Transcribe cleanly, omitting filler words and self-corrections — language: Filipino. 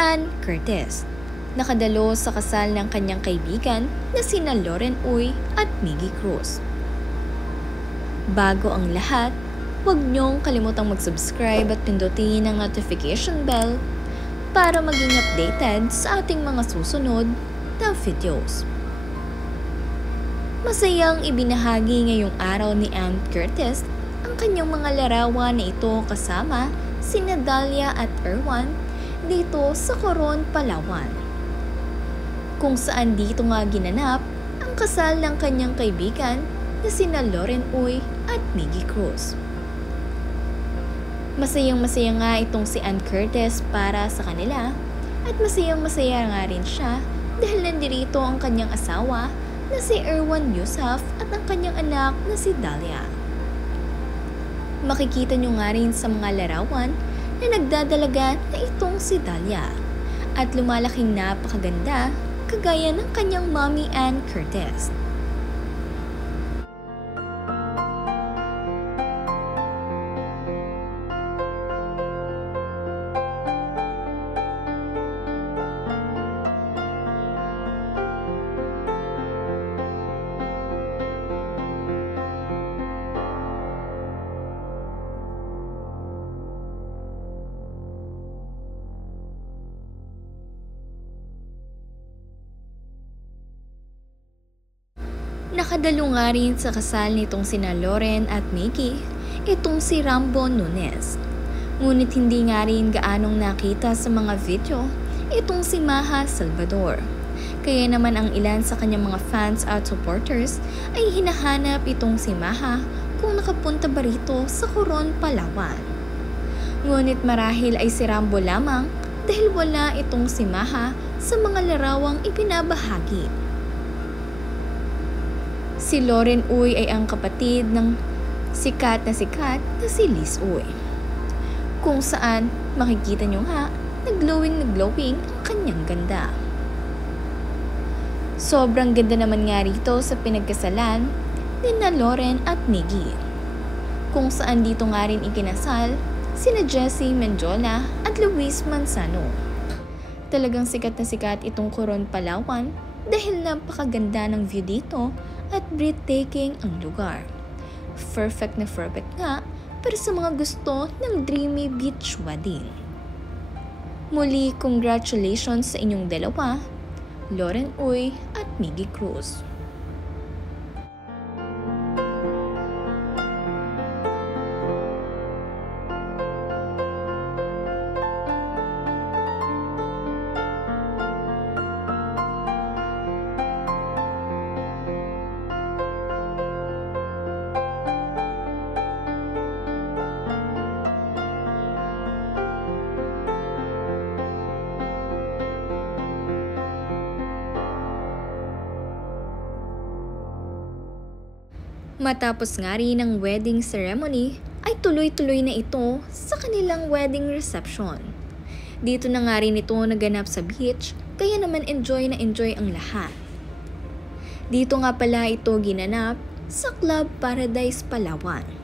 Ann Curtis, nakadalo sa kasal ng kanyang kaibigan na sina Lauren Uy at Miggy Cruz. Bago ang lahat, huwag niyong kalimutang mag-subscribe at pindutin ang notification bell para maging updated sa ating mga susunod na videos. Masayang ibinahagi ngayong araw ni Ann Curtis ang kanyang mga larawan na ito kasama sina Dalia at Erwan dito sa Coron, Palawan, kung saan dito nga ginanap ang kasal ng kanyang kaibigan na sina Lauren Uy at Miggy Cruz. Masayang-masaya nga itong si Ann Curtis para sa kanila at masayang-masaya nga rin siya dahil nandirito ang kanyang asawa na si Erwan Yusuf at ang kanyang anak na si Dalia. Makikita nyo nga rin sa mga larawan na nagdadalaga na itong si Dalia at lumalaking napakaganda kagaya ng kanyang mommy Ann Curtis. Nakadalo nga rin sa kasal nitong sina Lauren at Miggy itong si Rambo Nunes. Ngunit hindi nga rin gaanong nakita sa mga video itong si Maha Salvador. Kaya naman ang ilan sa kanyang mga fans at supporters ay hinahanap itong si Maha kung nakapunta ba rito sa Coron, Palawan. Ngunit marahil ay si Rambo lamang dahil wala itong si Maha sa mga larawang ipinabahagi. Si Lauren Uy ay ang kapatid ng sikat na si Liz Uy, kung saan makikita nyo nga nag-glowing ang kanyang ganda. Sobrang ganda naman nga rito sa pinagkasalan ni na Lauren at Miggy, kung saan dito nga rin ikinasal sina Jessie Menjola at Luis Manzano. Talagang sikat na sikat itong Coron, Palawan dahil napakaganda ng view dito at breathtaking ang lugar. Perfect na perfect nga para sa mga gusto ng dreamy beach wedding. Muli, congratulations sa inyong dalawa, Lauren Uy at Miggy Cruz. Matapos nga rin ang wedding ceremony, ay tuloy-tuloy na ito sa kanilang wedding reception. Dito na nga rin ito naganap sa beach, kaya naman enjoy na enjoy ang lahat. Dito nga pala ito ginanap sa Club Paradise, Palawan.